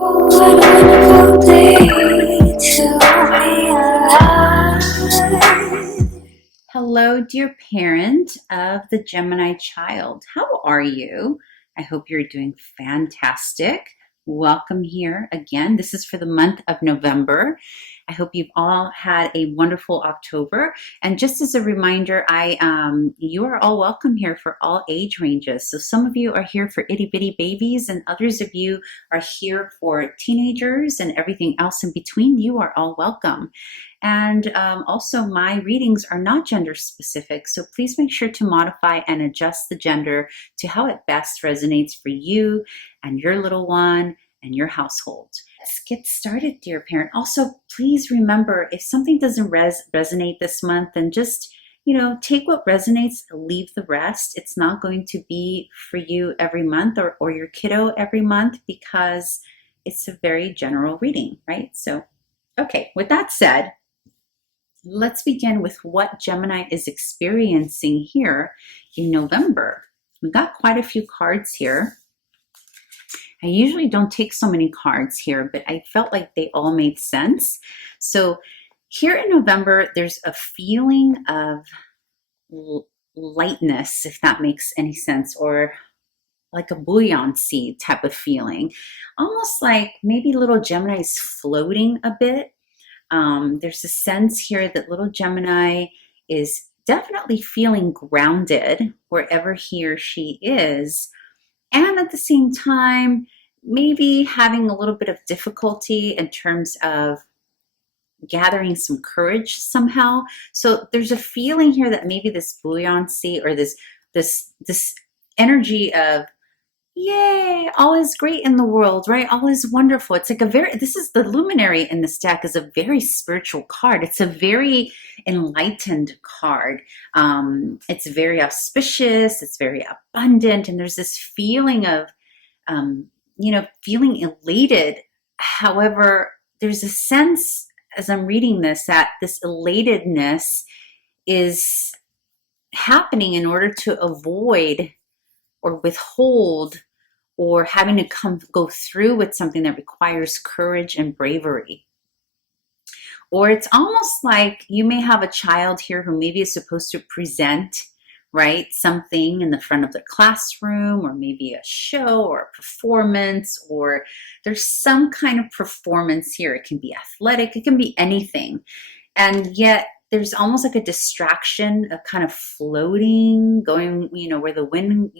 What a wonderful day to be alive. Hello, dear parent of the Gemini child. How are you? I hope you're doing fantastic. Welcome here again. This is for the month of November. I hope you've all had a wonderful October. And just as a reminder, you are all welcome here for all age ranges. So some of you are here for itty bitty babies, and others of you are here for teenagers and everything else in between. You are all welcome. And also, my readings are not gender specific, so please make sure to modify and adjust the gender to how it best resonates for you and your little one and your household. Let's get started, dear parent. Also, please remember, if something doesn't resonate this month, then just, take what resonates, leave the rest. It's not going to be for you every month or your kiddo every month, because it's a very general reading, right? So, okay, with that said, let's begin with what Gemini is experiencing here in November. We got quite a few cards here. I usually don't take so many cards here, but I felt like they all made sense. So here in November, there's a feeling of lightness, if that makes any sense, or like a buoyancy type of feeling. Almost like maybe little Gemini is floating a bit. There's a sense here that little Gemini is definitely feeling grounded wherever he or she is. And at the same time, maybe having a little bit of difficulty in terms of gathering some courage somehow. So there's a feeling here that maybe this buoyancy or this energy of, yay, all is great in the world, right? All is wonderful. It's like this is the luminary in this deck, is a very spiritual card. It's a very enlightened card. It's very auspicious. It's very abundant. And there's this feeling of, feeling elated. However, there's a sense as I'm reading this that this elatedness is happening in order to avoid or withhold or having to go through with something that requires courage and bravery. Or it's almost like you may have a child here who maybe is supposed to present, right, something in the front of the classroom, or maybe a show or a performance, or there's some kind of performance here. It can be athletic, it can be anything. And yet there's almost like a distraction of kind of floating, going, where the wind,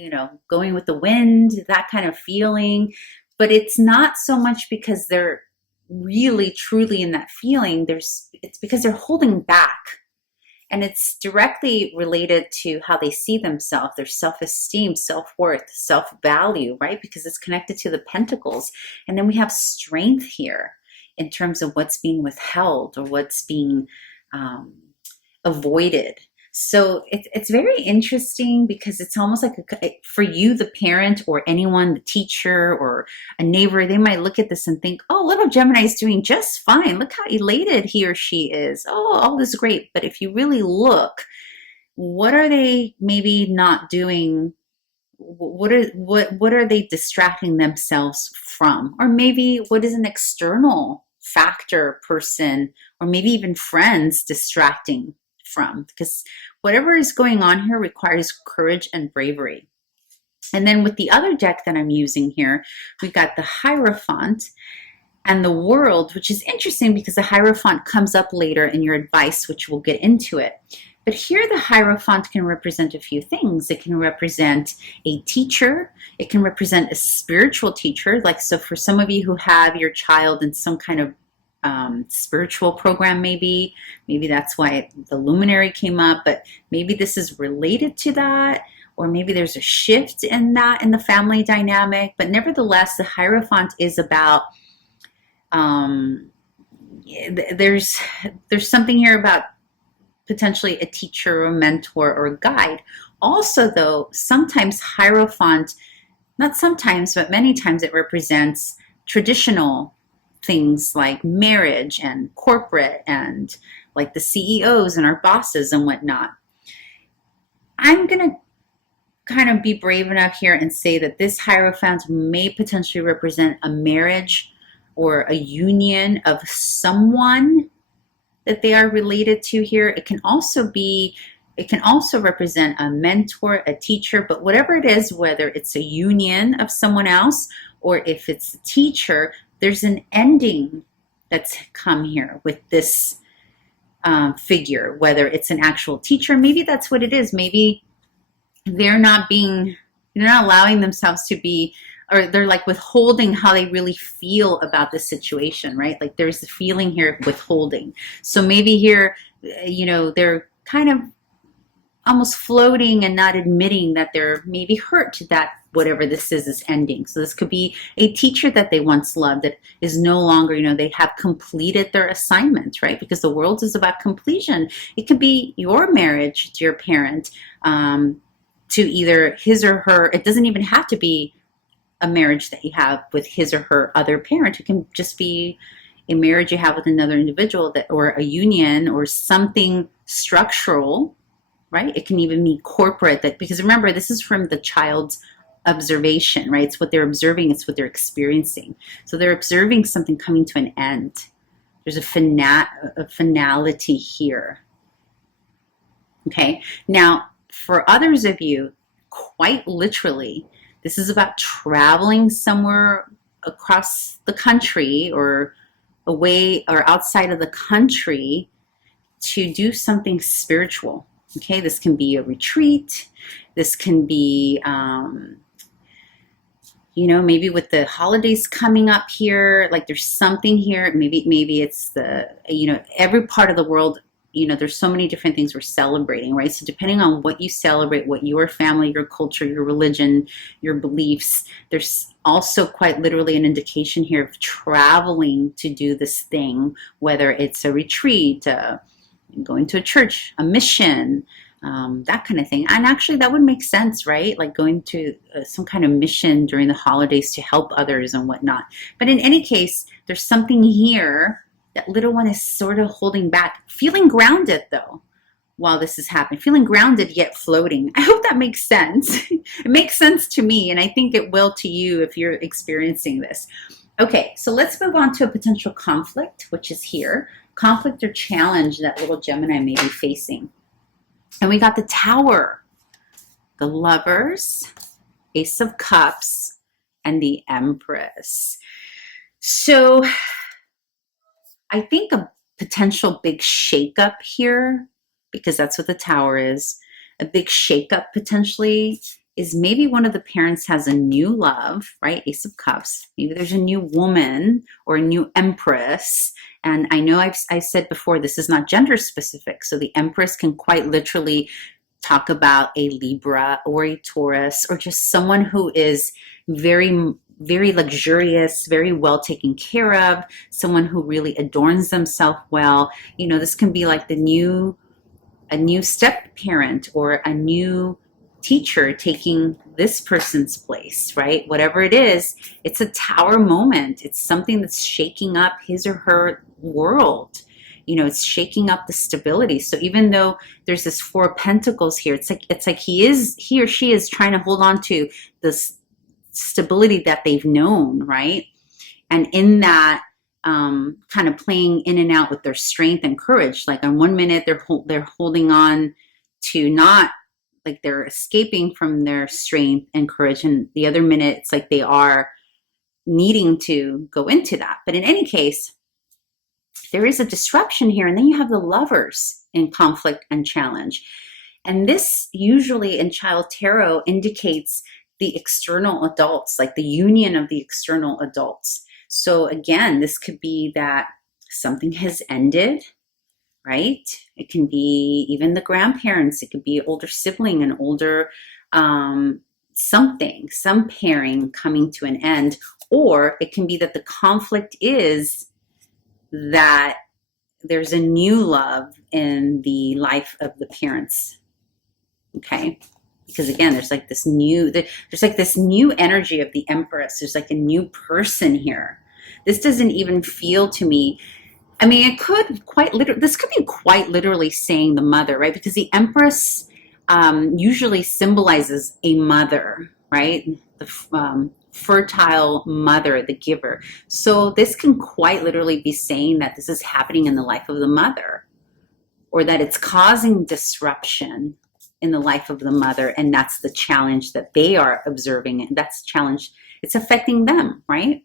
going with the wind, that kind of feeling. But it's not so much because they're really, truly in that feeling. It's because they're holding back. And it's directly related to how they see themselves, their self-esteem, self-worth, self-value, right? Because it's connected to the pentacles. And then we have strength here in terms of what's being withheld or what's being avoided. So it's very interesting, because it's almost like for you, the parent, or anyone, the teacher or a neighbor, they might look at this and think, oh, little Gemini is doing just fine. Look how elated he or she is. Oh, all is great. But if you really look, what are they maybe not doing? What are they distracting themselves from? Or maybe what is an external factor, person, or maybe even friends distracting from? Because whatever is going on here requires courage and bravery. And then with the other deck that I'm using here, we've got the Hierophant and the World, which is interesting because the Hierophant comes up later in your advice, which we'll get into it. But here the Hierophant can represent a few things. It can represent a teacher. It can represent a spiritual teacher. Like, so for some of you who have your child in some kind of spiritual program, maybe that's why the luminary came up, but maybe this is related to that, or maybe there's a shift in that in the family dynamic. But nevertheless, the Hierophant is about there's something here about potentially a teacher or a mentor or a guide. Also, though, sometimes Hierophant, not sometimes, but many times, it represents traditional things like marriage and corporate and like the CEOs and our bosses and whatnot. I'm going to kind of be brave enough here and say that this Hierophant may potentially represent a marriage or a union of someone that they are related to here. It can also represent a mentor, a teacher, but whatever it is, whether it's a union of someone else or if it's a teacher, there's an ending that's come here with this figure, whether it's an actual teacher. Maybe that's what it is. Maybe they're not allowing themselves to be, or they're like withholding how they really feel about the situation, right? Like there's the feeling here of withholding. So maybe here, they're kind of almost floating and not admitting that they're maybe hurt that whatever this is ending. So this could be a teacher that they once loved that is no longer, they have completed their assignment, right? Because the world is about completion. It could be your marriage to your parent, to either his or her. It doesn't even have to be a marriage that you have with his or her other parent. It can just be a marriage you have with another individual, or a union or something structural, right? It can even be corporate, because remember, this is from the child's observation, right? It's what they're observing, it's what they're experiencing. So they're observing something coming to an end. There's a finality here. Okay, now for others of you, quite literally, this is about traveling somewhere across the country or away or outside of the country to do something spiritual. Okay, this can be a retreat. This can be, maybe with the holidays coming up here, like there's something here. Maybe it's every part of the world. There's so many different things we're celebrating, right? So depending on what you celebrate, what your family, your culture, your religion, your beliefs, there's also quite literally an indication here of traveling to do this thing, whether it's a retreat, going to a church, a mission, that kind of thing. And actually that would make sense, right? Like going to some kind of mission during the holidays to help others and whatnot. But in any case, there's something here that little one is sort of holding back, feeling grounded though, while this is happening, feeling grounded yet floating. I hope that makes sense. It makes sense to me, and I think it will to you if you're experiencing this. Okay, so let's move on to a potential conflict, which is here. Conflict or challenge that little Gemini may be facing. And we got the Tower, the Lovers, Ace of Cups, and the Empress. So I think a potential big shakeup here, because that's what the Tower is, a big shakeup potentially is maybe one of the parents has a new love, right? Ace of Cups. Maybe there's a new woman or a new Empress. And I know I said before, this is not gender specific. So the Empress can quite literally talk about a Libra or a Taurus, or just someone who is very, very luxurious, very well taken care of, someone who really adorns themselves well. This can be like a new step parent or a new teacher taking this person's place, right? Whatever it is, it's a Tower moment. It's something that's shaking up his or her world. It's shaking up the stability. So even though there's this Four of Pentacles here, it's like he or she is trying to hold on to this stability that they've known, right? And in that, kind of playing in and out with their strength and courage. Like on one minute they're holding on to, not like they're escaping from their strength and courage, and the other minute it's like they are needing to go into that. But in any case, there is a disruption here, and then you have the Lovers in conflict and challenge. And this usually in Child Tarot indicates the external adults, like the union of the external adults. So again, this could be that something has ended, right? It can be even the grandparents. It could be older sibling, an older some pairing coming to an end. Or it can be that the conflict is that there's a new love in the life of the parents. Okay? Because again, there's like this new energy of the Empress. There's like a new person here. This doesn't even feel to me, I mean, this could be quite literally saying the mother, right? Because the Empress usually symbolizes a mother, right? The fertile mother, the giver. So this can quite literally be saying that this is happening in the life of the mother, or that it's causing disruption in the life of the mother, and that's the challenge that they are observing, and that's the challenge. It's affecting them, right?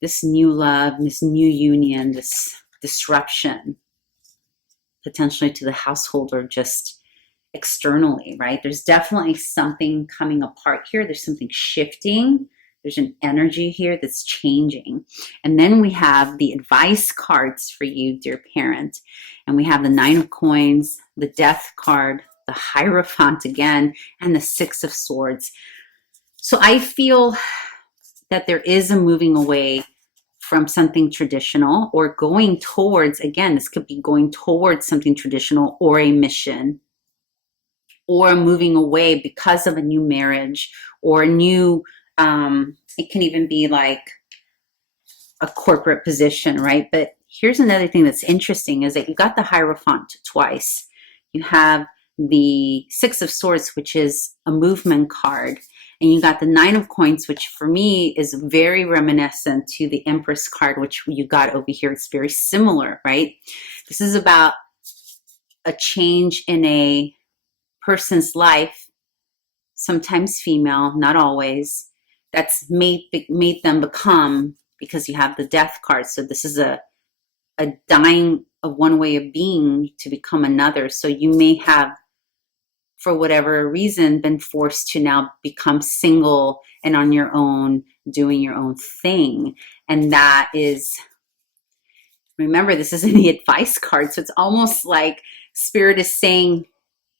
This new love, this new union, this disruption potentially to the household or just externally, right? There's definitely something coming apart here. There's something shifting. There's an energy here that's changing. And then we have the advice cards for you, dear parent. And we have the 9 of Coins, the Death card, the Hierophant again, and the 6 of Swords. So I feel that there is a moving away from something traditional, or going towards, again, this could be going towards something traditional or a mission, or moving away because of a new marriage or a new, it can even be like a corporate position, right? But here's another thing that's interesting is that you got the Hierophant twice. You have the 6 of Swords, which is a movement card. And you got the 9 of Coins, which for me is very reminiscent to the Empress card, which you got over here. It's very similar, right? This is about a change in a person's life, sometimes female, not always, that's made them become, because you have the Death card. So this is a dying of one way of being to become another. So you may have, for whatever reason, been forced to now become single and on your own, doing your own thing. And that is, remember, this is in the advice card. So it's almost like Spirit is saying,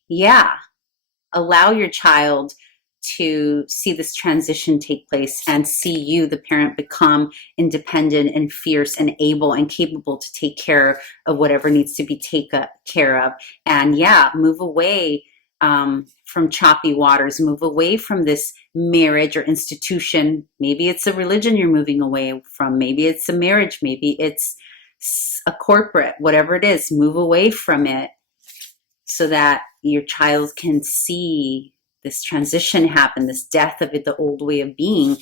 yeah, allow your child to see this transition take place and see you, the parent, become independent and fierce and able and capable to take care of whatever needs to be taken care of. And yeah, move away from choppy waters, move away from this marriage or institution. Maybe it's a religion you're moving away from. Maybe it's a marriage. Maybe it's a corporate, whatever it is, move away from it so that your child can see this transition happen, this death of it, the old way of being,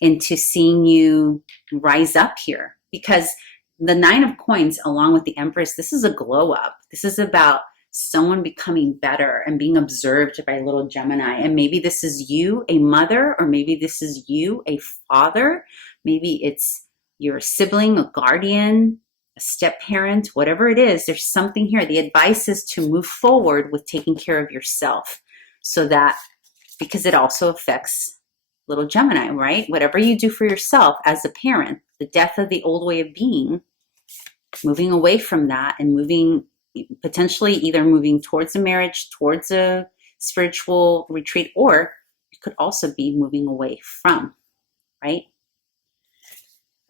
into seeing you rise up here. Because the 9 of Coins, along with the Empress, this is a glow up. This is about someone becoming better and being observed by little Gemini. And maybe this is you, a mother, or maybe this is you, a father. Maybe it's your sibling, a guardian, a step parent, whatever it is. There's something here. The advice is to move forward with taking care of yourself, so that, because it also affects little Gemini, right? Whatever you do for yourself as a parent, the death of the old way of being, moving away from that and moving, potentially either moving towards a marriage, towards a spiritual retreat, or you could also be moving away from, right?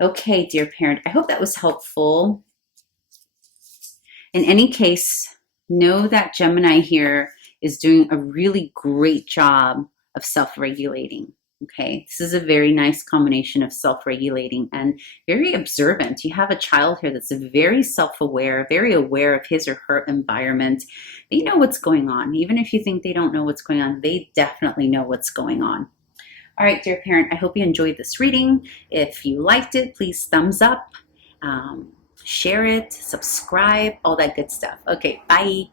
Okay, dear parent, I hope that was helpful. In any case, know that Gemini here is doing a really great job of self-regulating. Okay, this is a very nice combination of self-regulating and very observant. You have a child here that's very self-aware, very aware of his or her environment. They know what's going on. Even if you think they don't know what's going on, they definitely know what's going on. All right, dear parent, I hope you enjoyed this reading. If you liked it, please thumbs up, share it, subscribe, all that good stuff. Okay, bye.